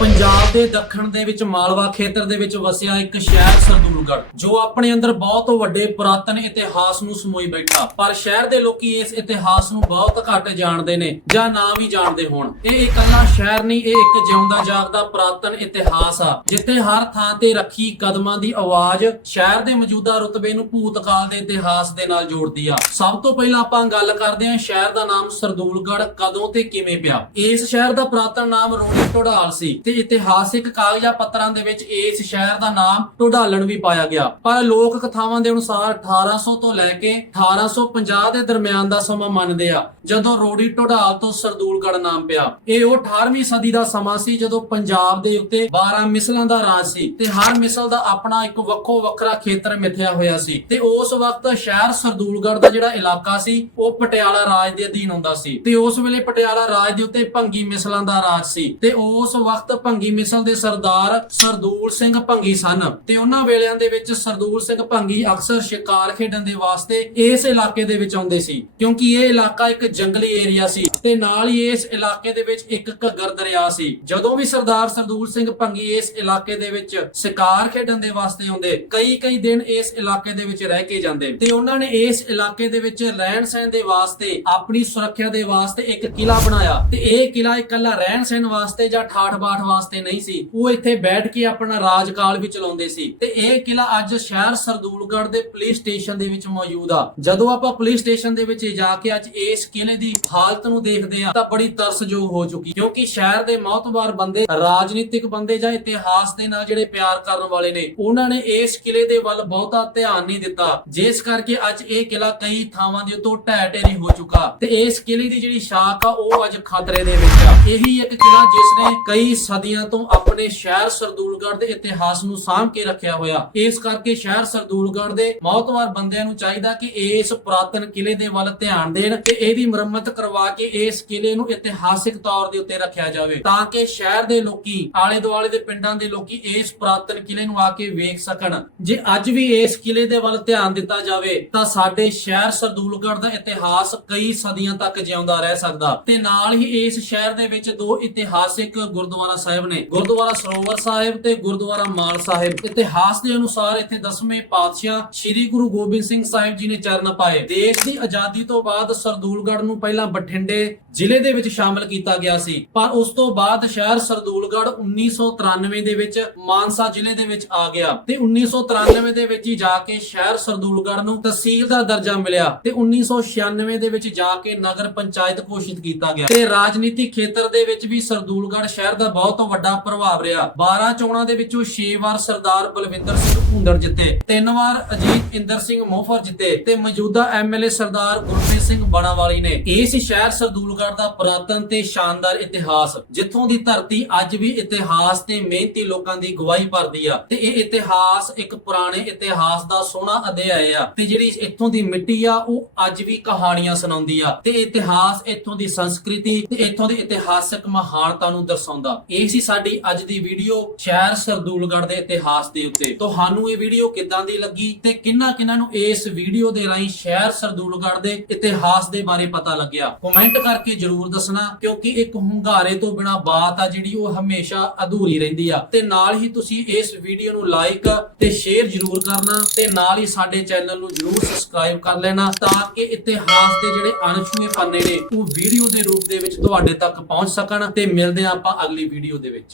ਪੰਜਾਬ ਦੇ ਦੱਖਣ ਦੇ ਵਿੱਚ ਮਾਲਵਾ ਖੇਤਰ ਦੇ ਵਿੱਚ ਵਸਿਆ ਇੱਕ ਸ਼ਹਿਰ ਸਰਦੂਲਗੜ੍ਹ ਜੋ ਆਪਣੇ ਅੰਦਰ ਬਹੁਤ ਵੱਡੇ ਪੁਰਾਤਨ ਇਤਿਹਾਸ ਨੂੰ ਸਮੋਈ ਬੈਠਾ। ਪਰ ਸ਼ਹਿਰ ਦੇ ਲੋਕੀ ਇਸ ਇਤਿਹਾਸ ਨੂੰ ਬਹੁਤ ਘੱਟ ਜਾਣਦੇ ਨੇ ਜਾਂ ਨਾ ਵੀ ਜਾਣਦੇ ਹੋਣ। ਇਹ ਇਕੱਲਾ ਸ਼ਹਿਰ ਨਹੀਂ, ਇਹ ਇੱਕ ਜਿਉਂਦਾ ਜਾਗਦਾ ਪੁਰਾਤਨ ਇਤਿਹਾਸ ਆ, ਜਿੱਥੇ ਹਰ ਥਾਂ ਤੇ ਰੱਖੀ ਕਦਮਾਂ ਦੀ ਆਵਾਜ਼ ਸ਼ਹਿਰ ਦੇ ਮੌਜੂਦਾ ਰੁਤਬੇ ਨੂੰ ਭੂਤਕਾਲ ਦੇ ਇਤਿਹਾਸ ਦੇ ਨਾਲ ਜੋੜਦੀ ਆ। ਸਭ ਤੋਂ ਪਹਿਲਾਂ ਆਪਾਂ ਗੱਲ ਕਰਦੇ ਹਾਂ ਸ਼ਹਿਰ ਦਾ ਨਾਮ ਸਰਦੂਲਗੜ੍ਹ ਕਦੋਂ ਤੇ ਕਿਵੇਂ ਪਿਆ। ਇਸ ਸ਼ਹਿਰ ਦਾ ਪੁਰਾਤਨ ਨਾਮ ਰੋਣੀ ਢੋਡਾਲ ਸੀ ਤੇ ਇਤਿਹਾਸਿਕ ਕਾਗਜ਼ਾਂ ਪੱਤਰਾਂ ਦੇ ਵਿੱਚ ਇਸ ਸ਼ਹਿਰ ਦਾ ਨਾਮ ਢੋਡਾਲਣ ਵੀ ਪਾਇਆ ਗਿਆ। ਪਰ ਲੋਕ ਕਥਾਵਾਂ ਦੇ ਅਨੁਸਾਰ 1800 ਤੋਂ ਲੈ ਕੇ 1850 ਦੇ ਦਰਮਿਆਨ ਦਾ ਸਮਾਂ ਮੰਨਦੇ ਆ, ਜਦੋਂ ਰੋੜੀ ਢੋਡਾਲ ਤੋਂ ਸਰਦੂਲਗੜ੍ਹ ਨਾਮ ਪਿਆ। ਇਹ ਉਹ 18ਵੀਂ ਸਦੀ ਦਾ ਸਮਾਂ ਸੀ ਜਦੋਂ ਪੰਜਾਬ ਦੇ ਉੱਤੇ 12 ਮਿਸਲਾਂ ਦਾ ਰਾਜ ਸੀ ਤੇ ਹਰ ਮਿਸਲ ਦਾ ਆਪਣਾ ਇੱਕ ਵੱਖੋ ਵੱਖਰਾ ਖੇਤਰ ਮਿਥਿਆ ਹੋਇਆ ਸੀ ਤੇ ਉਸ ਵਕਤ ਸ਼ਹਿਰ ਸਰਦੂਲਗੜ੍ਹ ਦਾ ਜਿਹੜਾ ਇਲਾਕਾ ਸੀ, ਉਹ ਪਟਿਆਲਾ ਰਾਜ ਦੇ ਅਧੀਨ ਹੁੰਦਾ ਸੀ ਤੇ ਉਸ ਵੇਲੇ ਪਟਿਆਲਾ ਰਾਜ ਦੇ ਉੱਤੇ ਭੰਗੀ ਮਿਸਲਾਂ ਦਾ ਰਾਜ ਸੀ ਤੇ ਉਸ ਵਕਤ ਭੰਗੀ ਮਿਸਲ ਦੇ ਸਰਦਾਰ ਸਰਦੂਲ ਸਿੰਘ ਭੰਗੀ ਸਨ ਤੇ ਉਹਨਾਂ ਵੇਲਿਆਂ ਦੇ ਵਿੱਚ ਸਰਦੂਲ ਸਿੰਘ ਭੰਗੀ ਅਕਸਰ ਸ਼ਿਕਾਰ ਖੇਡਣ ਦੇ ਵਾਸਤੇ ਇਸ ਇਲਾਕੇ ਦੇ ਵਿੱਚ ਆਉਂਦੇ ਸੀ, ਕਿਉਂਕਿ ਇਹ ਇਲਾਕਾ ਇੱਕ ਜੰਗਲੀ ਏਰੀਆ ਸੀ ਤੇ ਨਾਲ ਹੀ ਇਸ ਇਲਾਕੇ ਦੇ ਵਿੱਚ ਇੱਕ ਘੱਗਰ ਦਰਿਆ ਸੀ। ਜਦੋਂ ਵੀ ਸਰਦਾਰ ਸਰਦੂਲ ਸਿੰਘ ਭੰਗੀ ਇਸ ਇਲਾਕੇ ਦੇ ਵਿੱਚ ਸ਼ਿਕਾਰ ਖੇਡਣ ਦੇ ਵਾਸਤੇ ਆਉਂਦੇ ਕਈ ਕਈ ਦਿਨ ਇਸ ਇਲਾਕੇ ਦੇ ਵਿੱਚ ਰਹਿ ਕੇ ਜਾਂਦੇ ਤੇ ਉਹਨਾਂ ਨੇ ਇਸ ਇਲਾਕੇ ਦੇ ਵਿੱਚ ਰਹਿਣ ਸਹਿਣ ਦੇ ਵਾਸਤੇ ਆਪਣੀ ਸੁਰੱਖਿਆ ਦੇ ਵਾਸਤੇ ਇੱਕ ਕਿਲਾ ਬਣਾਇਆ ਤੇ ਇਹ ਕਿਲਾ ਇਕੱਲਾ ਰਹਿਣ ਸਹਿਣ ਵਾਸਤੇ ਜਾਂ ਠਾਠ ਬਾਠ ਵਾਸਤੇ ਨਹੀਂ ਸੀ। ਉਹ ਇੱਥੇ ਬੈਠ ਕੇ ਆਪਣਾ ਰਾਜਕਾਲ ਵੀ ਚਲਾਉਂਦੇ ਸੀ। ਤੇ ਇਹ ਕਿਲਾ ਅੱਜ ਸ਼ਹਿਰ ਸਰਦੂਲਗੜ੍ਹ ਦੇ ਪੁਲਿਸ ਸਟੇਸ਼ਨ ਦੇ ਵਿੱਚ ਮੌਜੂਦ ਆ। ਜਦੋਂ ਆਪਾਂ ਪੁਲਿਸ ਸਟੇਸ਼ਨ ਦੇ ਵਿੱਚ ਜਾ ਕੇ ਅੱਜ ਇਸ ਕਿਲੇ ਦੀ ਹਾਲਤ ਨੂੰ ਦੇਖਦੇ ਆ ਤਾਂ ਬੜੀ ਤਰਸਯੋਗ ਹੋ ਚੁੱਕੀ। ਕਿਉਂਕਿ ਸ਼ਹਿਰ ਦੇ ਮੌਤਬਾਰ ਬੰਦੇ, ਰਾਜਨੀਤਿਕ ਬੰਦੇ ਜਾਂ ਇਤਿਹਾਸ ਦੇ ਨਾਲ ਜਿਹੜੇ ਪਿਆਰ ਕਰਨ ਵਾਲੇ ਨੇ, ਉਹਨਾਂ ਨੇ ਇਸ ਕਿਲੇ ਦੇ ਵੱਲ ਬਹੁਤਾ ਧਿਆਨ ਨਹੀਂ ਦਿੱਤਾ। ਜਿਸ ਕਰਕੇ ਅੱਜ ਇਹ ਕਿਲਾ ਕਈ ਥਾਵਾਂ ਦੇ ਉੱਤੋਂ ਢਹਿ ਢੇਰੀ ਹੋ ਚੁੱਕਾ। ਤੇ ਇਸ ਕਿਲੇ ਦੀ ਜਿਹੜੀ ਸ਼ਾਖ ਆ, ਉਹ ਅੱਜ ਖਤਰੇ ਦੇ ਵਿੱਚ ਆ। ਇਹੀ ਇੱਕ ਕਿਲਾ ਜਿਸ ਨੇ ਕਈ ਸਦੀਆਂ ਤੋਂ ਆਪਣੇ ਸ਼ਹਿਰ ਸਰਦੂਲਗੜ੍ਹ ਦੇ ਇਤਿਹਾਸ ਨੂੰ ਸਾਂਭ ਕੇ ਰੱਖਿਆ ਹੋਇਆ। ਇਸ ਕਰਕੇ ਸ਼ਹਿਰ ਸਰਦੂਲਗੜ੍ਹ ਦੇ ਮੌਤਵਾਰ ਬੰਦਿਆਂ ਨੂੰ ਚਾਹੀਦਾ ਕਿ ਇਸ ਪੁਰਾਤਨ ਕਿਲੇ ਦੇ ਵੱਲ ਧਿਆਨ ਦੇਣ ਤੇ ਇਹਦੀ ਮੁਰੰਮਤ ਕਰਵਾ ਕੇ ਇਸ ਕਿਲੇ ਨੂੰ ਇਤਿਹਾਸਿਕ ਤੌਰ ਦੇ ਉੱਤੇ ਰੱਖਿਆ ਜਾਵੇ ਤਾਂ ਕਿ ਸ਼ਹਿਰ ਦੇ ਲੋਕੀ ਆਲੇ ਦੁਆਲੇ ਦੇ ਪਿੰਡਾਂ ਦੇ ਲੋਕੀ ਇਸ ਪੁਰਾਤਨ ਕਿਲੇ ਨੂੰ ਆ ਕੇ ਵੇਖ ਸਕਣ। ਜੇ ਅੱਜ ਵੀ ਇਸ ਕਿਲੇ ਦੇ ਵੱਲ ਧਿਆਨ ਦਿੱਤਾ ਜਾਵੇ, ਤਾਂ ਸਾਡੇ ਸ਼ਹਿਰ ਸਰਦੂਲਗੜ੍ਹ ਦਾ ਇਤਿਹਾਸ ਕਈ ਸਦੀਆਂ ਤੱਕ ਜਿਉਂਦਾ ਰਹਿ ਸਕਦਾ। ਤੇ ਨਾਲ ਹੀ ਇਸ ਸ਼ਹਿਰ ਦੇ ਵਿੱਚ ਦੋ ਇਤਿਹਾਸਿਕ ਗੁਰਦੁਆਰਾ ਸਾਹਿਬ ਨੇ ਗੁਰਦੁਆਰਾ ਸਰੋਵਰ ਸਾਹਿਬ ਤੇ ਗੁਰਦੁਆਰਾ ਮਾਲ ਸਾਹਿਬ ਇਤਿਹਾਸ ਦੇ ਅਨੁਸਾਰ ਇੱਥੇ ਦਸਵੇਂ ਪਾਤਸ਼ਾਹ ਸ੍ਰੀ ਗੁਰੂ ਗੋਬਿੰਦ ਸਿੰਘ ਸਾਹਿਬ ਜੀ ਨੇ ਚਰਨ ਪਾਏ। ਦੇਸ਼ ਦੀ ਆਜ਼ਾਦੀ ਤੋਂ ਬਾਅਦ ਸਰਦੂਲਗੜ੍ਹ ਨੂੰ ਪਹਿਲਾਂ ਬਠਿੰਡੇ ਜ਼ਿਲ੍ਹੇ ਦੇ ਵਿੱਚ ਸ਼ਾਮਲ ਕੀਤਾ ਗਿਆ ਸੀ। ਪਰ ਉਸ ਤੋਂ ਬਾਅਦ ਸ਼ਹਿਰ ਸਰਦੂਲਗੜ੍ਹ 1993 ਦੇ ਵਿੱਚ ਮਾਨਸਾ ਜ਼ਿਲ੍ਹੇ ਦੇ ਵਿੱਚ ਆ ਗਿਆ ਤੇ 1993 ਦੇ ਵਿੱਚ ਹੀ ਜਾ ਕੇ ਸ਼ਹਿਰ ਸਰਦੂਲਗੜ੍ਹ ਨੂੰ ਤਹਿਸੀਲ ਦਾ ਦਰਜਾ ਮਿਲਿਆ ਤੇ 1996 ਦੇ ਵਿੱਚ ਜਾ ਕੇ ਨਗਰ ਪੰਚਾਇਤ ਘੋਸ਼ਿਤ ਕੀਤਾ ਗਿਆ ਤੇ ਰਾਜਨੀਤਿਕ ਖੇਤਰ ਦੇ ਵਿੱਚ ਵੀ ਸਰਦੂਲਗੜ੍ਹ ਸ਼ਹਿਰ ਦਾ ਬਹੁਤ ਵੱਡਾ ਪ੍ਰਭਾਵ ਰਿਹਾ। 12 ਚੋਣਾਂ ਦੇ ਵਿੱਚੋਂ 6 ਵਾਰ ਸਰਦਾਰ ਬਲਵਿੰਦਰ ਸਿੰਘ ਭੁੰਦੜ ਜਿੱਤੇ, ਤਿੰਨ ਵਾਰ ਅਜੀਤ ਇੰਦਰ ਸਿੰਘ ਮੋਹਫਰ ਜਿੱਤੇ ਤੇ ਮੌਜੂਦਾ ਐਮਐਲਏ ਸਰਦਾਰ ਗੁਰਪ੍ਰੀਤ ਸਿੰਘ ਬਣਾਵਾਲੀ ਨੇ ਇਸ ਸ਼ਹਿਰ ਸਰਦੂਲਗੜ੍ਹ ਦਾ ਪੁਰਾਤਨ ਤੇ ਸ਼ਾਨਦਾਰ ਇਤਿਹਾਸ, ਜਿੱਥੋਂ ਦੀ ਧਰਤੀ ਅੱਜ ਵੀ ਇਤਿਹਾਸ ਤੇ ਮਿਹਨਤੀ ਲੋਕਾਂ ਦੀ ਗਵਾਹੀ ਭਰਦੀ ਆ ਤੇ ਇਹ ਇਤਿਹਾਸ ਇੱਕ ਪੁਰਾਣੇ ਇਤਿਹਾਸ ਦਾ ਸੋਹਣਾ ਅਧਿਆਇ ਆ ਤੇ ਜਿਹੜੀ ਇੱਥੋਂ ਦੀ ਮਿੱਟੀ ਆ, ਉਹ ਅੱਜ ਵੀ ਕਹਾਣੀਆਂ ਸੁਣਾਉਂਦੀ ਆ ਤੇ ਇਤਿਹਾਸ ਇੱਥੋਂ ਦੀ ਸੰਸਕ੍ਰਿਤੀ ਤੇ ਇੱਥੋਂ ਦੀ ਇਤਿਹਾਸਕ ਮਹਾਨਤਾ ਨੂੰ ਦਰਸਾਉਂਦਾ। ਇਹ ਸੀ ਸਾਡੀ ਅੱਜ ਦੀ ਵੀਡੀਓ ਸ਼ਹਿਰ ਸਰਦੂਲਗੜ੍ਹ ਦੇ ਇਤਿਹਾਸ ਦੇ ਉੱਤੇ। ਤੁਹਾਨੂੰ ਇਹ ਵੀਡੀਓ ਕਿੱਦਾਂ ਦੀ ਲੱਗੀ ਤੇ ਕਿੰਨਾ ਕਿੰਨਾ ਨੂੰ ਇਸ ਵੀਡੀਓ ਦੇ ਰਾਹੀਂ ਸ਼ਹਿਰ ਸਰਦੂਲਗੜ੍ਹ ਦੇ ਇਤਿਹਾਸ ਦੇ ਬਾਰੇ ਪਤਾ ਲੱਗਿਆ? ਕਮੈਂਟ ਕਰਕੇ ਜਰੂਰ ਦੱਸਣਾ, ਕਿਉਂਕਿ ਇੱਕ ਹੁੰਗਾਰੇ ਤੋਂ ਬਿਨਾ ਬਾਤ ਆ ਜਿਹੜੀ ਉਹ ਹਮੇਸ਼ਾ ਅਧੂਰੀ ਰਹਿੰਦੀ ਆ। ਤੇ ਨਾਲ ਹੀ ਤੁਸੀਂ ਇਸ ਵੀਡੀਓ ਨੂੰ ਲਾਈਕ ਤੇ ਸ਼ੇਅਰ ਜਰੂਰ ਕਰਨਾ ਤੇ ਨਾਲ ਹੀ ਸਾਡੇ ਚੈਨਲ ਨੂੰ ਜਰੂਰ ਸਬਸਕ੍ਰਾਈਬ ਕਰ ਲੈਣਾ ਤਾਂ ਕਿ ਇਤਿਹਾਸ ਦੇ ਜਿਹੜੇ ਅਣਛੂਏ ਪੰਨੇ ਨੇ, ਉਹ ਵੀਡੀਓ ਦੇ ਰੂਪ ਦੇ ਵਿੱਚ ਤੁਹਾਡੇ ਤੱਕ ਪਹੁੰਚ ਸਕਣ। ਤੇ ਮਿਲਦੇ ਹਾਂ ਆਪਾਂ ਅਗਲੀ ਵੀਡੀਓ ਵੀਡੀਓ ਦੇ ਵਿੱਚ।